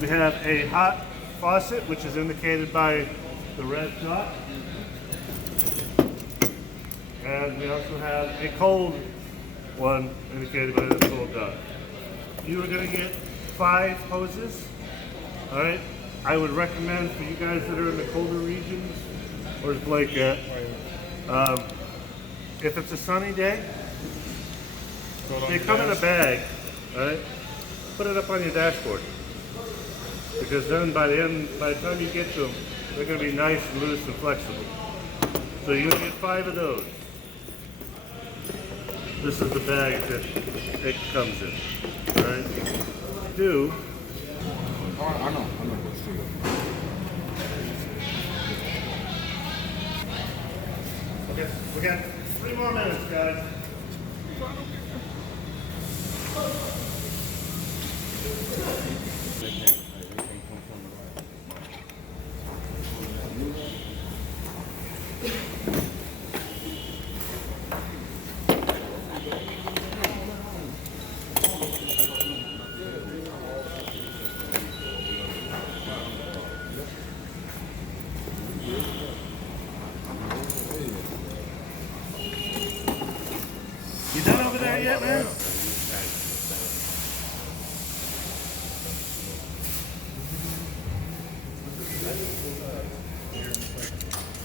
We have a hot faucet, which is indicated by the red dot. And we also have a cold one indicated by the cold dot. You are going to get 5 hoses. All right. I would recommend for you guys that are in the colder regions, where's Blake at? If it's a sunny day, they come in a bag. All right. Put it up on your dashboard, because then by the time you get to them, they're going to be nice and loose and flexible. So you're going to get 5 of those. This is the bag that it comes in. All right. Do. I know. Okay, we got 3 more minutes, guys. You done over there yet, man?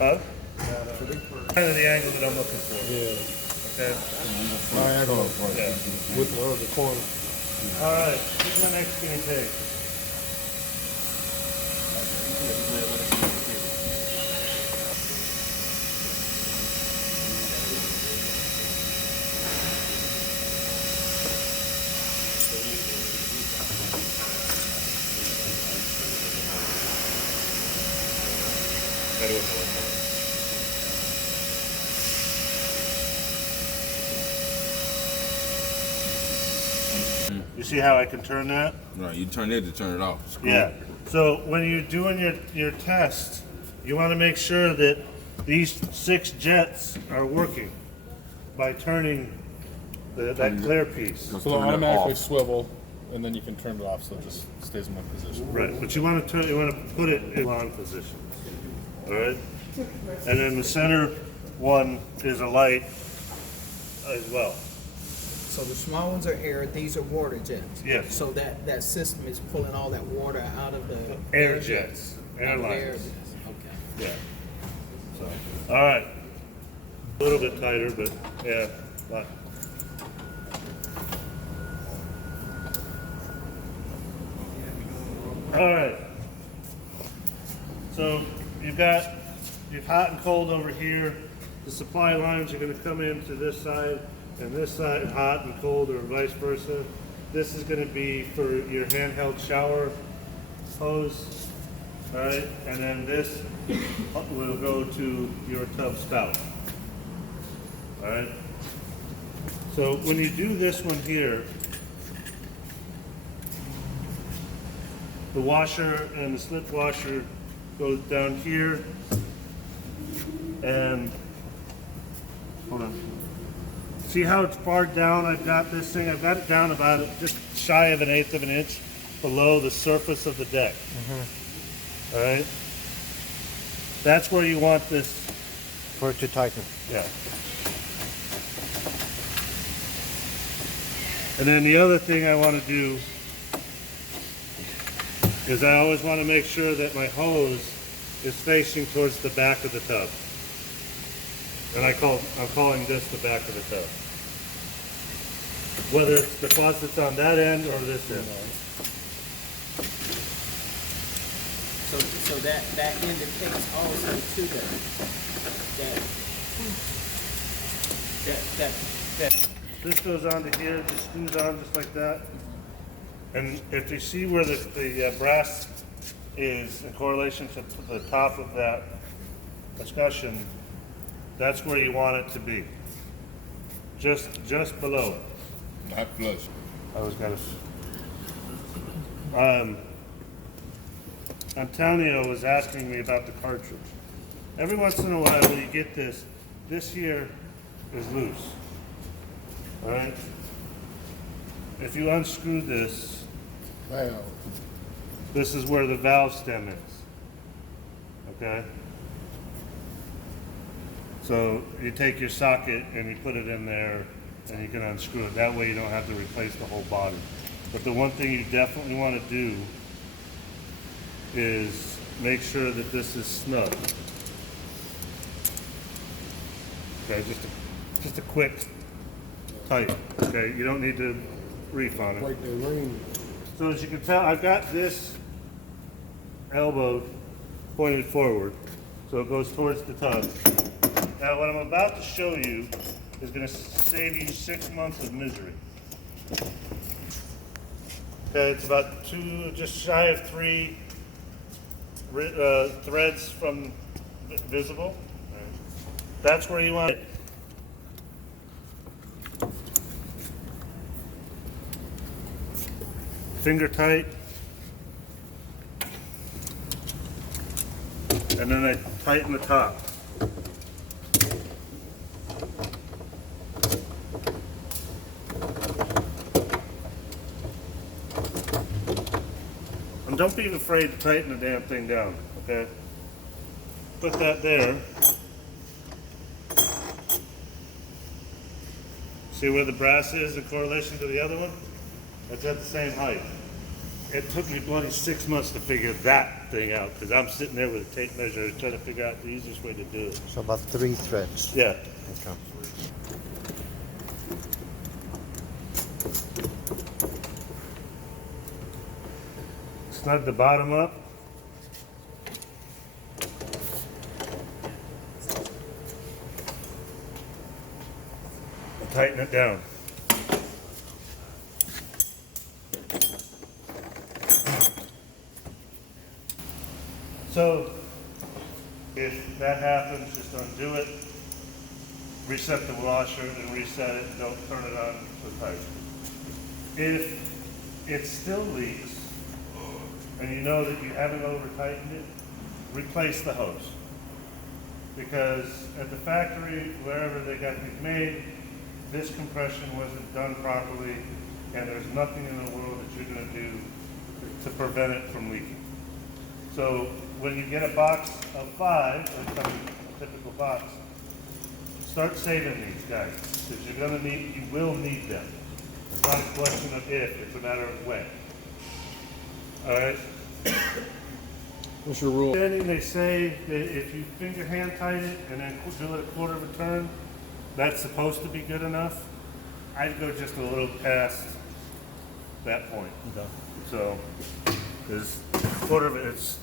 Huh? Kind of the angle that I'm looking for. Yeah. Okay. Diagonal part. Yeah. With the other corner. All right. Who's my next guinea pig? You see how I can turn that? Right, you turn it to turn it off. Screw Yeah. it. So when you're doing your test, you want to make sure that these 6 jets are working by turning that clear piece. Just So it'll turn it automatically off. swivel, and then you can turn it off so it just stays in one position. Right. But you want to put it in on position. All right. And then the center one is a light as well. So the small ones are air, these are water jets. Yes. So that system is pulling all that water out of the Air jets. Out of the air Airlines. jets. Okay. Yeah. So, all right. A little bit tighter, but yeah. But. All right. So you've got your hot and cold over here. The supply lines are going to come into this side and this side, hot and cold, or vice versa. This is going to be for your handheld shower hose. All right, and then this will go to your tub spout. All right. So when you do this one here, the washer and the slip washer goes down here, and hold on. See how it's far down? I've got this thing. I've got it down about just shy of 1/8 of an inch below the surface of the deck. All right. That's where you want this. For it to tighten. Yeah. And then the other thing I want to do is I always want to make sure that my hose is facing towards the back of the tub. And I'm calling this the back of the tub. Whether it's the faucet's on that end or this end. So that indicates also to that This goes onto here, just screws on just like that. And if you see where the brass is in correlation to the top of that escutcheon, that's where you want it to be. Just below. Not flush. I was gonna. Antonio was asking me about the cartridge. Every once in a while, when you get this here is loose. All right. If you unscrew this, Valve. This is where the valve stem is. Okay? So you take your socket and you put it in there and you can unscrew it. That way you don't have to replace the whole body. But the one thing you definitely want to do is make sure that this is snug. Okay, just a quick tight. Okay, you don't need to reef on it. Like the ring. So as you can tell, I've got this elbow pointed forward, so it goes towards the tub. Now what I'm about to show you is going to save you 6 months of misery. Okay, it's about just shy of 3 threads from visible. That's where you want it. Finger tight. And then I tighten the top. And don't be afraid to tighten the damn thing down, okay? Put that there. See where the brass is in correlation to the other one? That's at the same height. It took me bloody 6 months to figure that thing out because I'm sitting there with a tape measure trying to figure out the easiest way to do it. So about 3 threads. Yeah. Okay. Snug the bottom up. And tighten it down. So, if that happens, just undo it, reset the washer and reset it, don't turn it on so tight. If it still leaks, and you know that you haven't over-tightened it, replace the hose. Because at the factory, wherever they got these made, this compression wasn't done properly, and there's nothing in the world that you're gonna do to prevent it from leaking. So when you get a box of 5, or some typical box, start saving these guys, because you will need them. It's not a question of if, it's a matter of when. All right? What's your rule? They say that if you finger hand tight it and then do it a quarter of a turn, that's supposed to be good enough. I'd go just a little past that point. Okay. So, because quarter of it,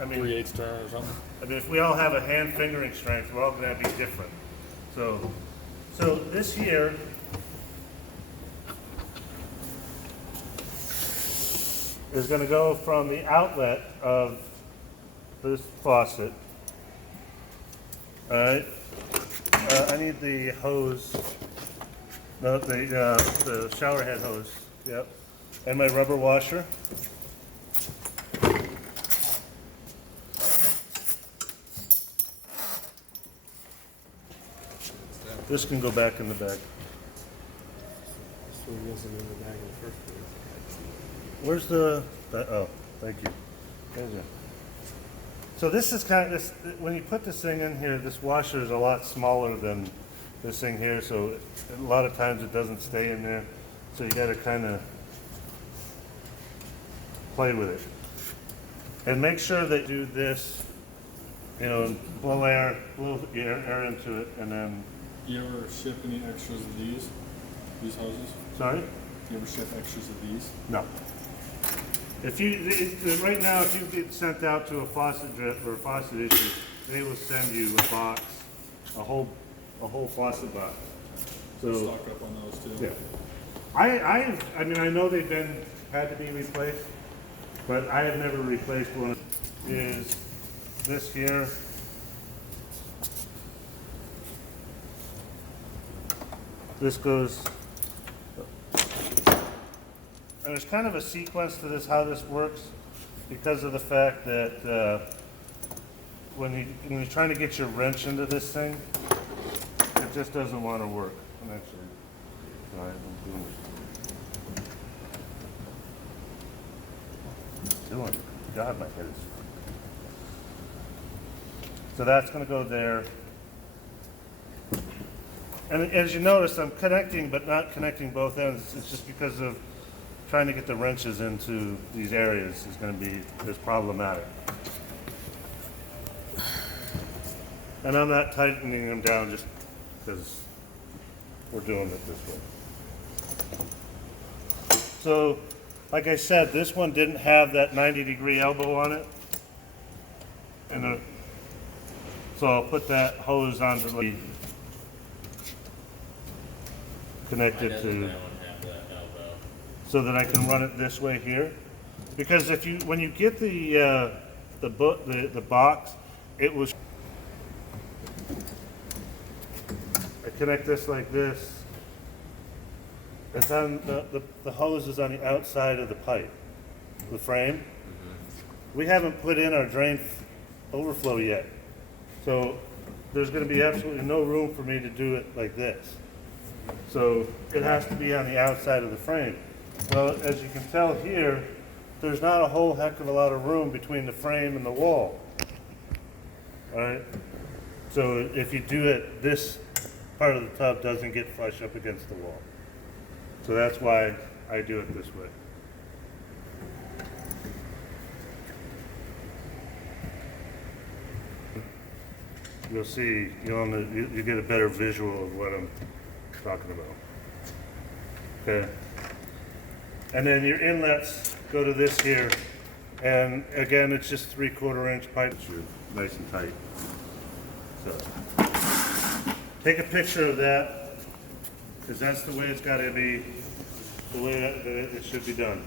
I mean, 3/8 turn or something. I mean, if we all have a hand fingering strength, we're all going to be different. So this here is going to go from the outlet of this faucet. All right. I need the hose. No, the shower head hose. Yep. And my rubber washer. This can go back in the bag. So it wasn't in the bag in the first place. Where's the? Oh, thank you. There's it. So this is kind of this. When you put this thing in here, this washer is a lot smaller than this thing here. So a lot of times it doesn't stay in there. So you got to kind of play with it, and make sure that you do this. You know, and blow air into it, and then. You ever ship any extras of these hoses? Sorry. You ever ship extras of these? No. If you right now, if you get sent out to a faucet drip or a faucet issue, they will send you a box, a whole faucet box. So Stock up on those too. yeah, I mean I know they've had to be replaced, but I have never replaced one. Is this here? This goes. And there's kind of a sequence to this, how this works, because of the fact that when you're trying to get your wrench into this thing, it just doesn't want to work. I'm actually, sorry, I'm doing doing? God, my head is. So that's gonna go there. And as you notice, I'm connecting, but not connecting both ends. It's just because of trying to get the wrenches into these areas is problematic. And I'm not tightening them down just because we're doing it this way. So, like I said, this one didn't have that 90-degree elbow on it. And so I'll put that hose onto the connected to, so that I can run it this way here. Because when you get the box, it was. I connect this like this. It's on the hose is on the outside of the pipe, the frame. We haven't put in our drain overflow yet, so there's going to be absolutely no room for me to do it like this. So it has to be on the outside of the frame. Well, as you can tell here, there's not a whole heck of a lot of room between the frame and the wall. All right. So if you do it, this part of the tub doesn't get flush up against the wall. So that's why I do it this way. You'll see, you get a better visual of what I'm talking about. Okay. And then your inlets go to this here. And again, it's just 3/4 inch pipe. It's nice and tight. So take a picture of that, because that's the way it's got to be, the way that it should be done.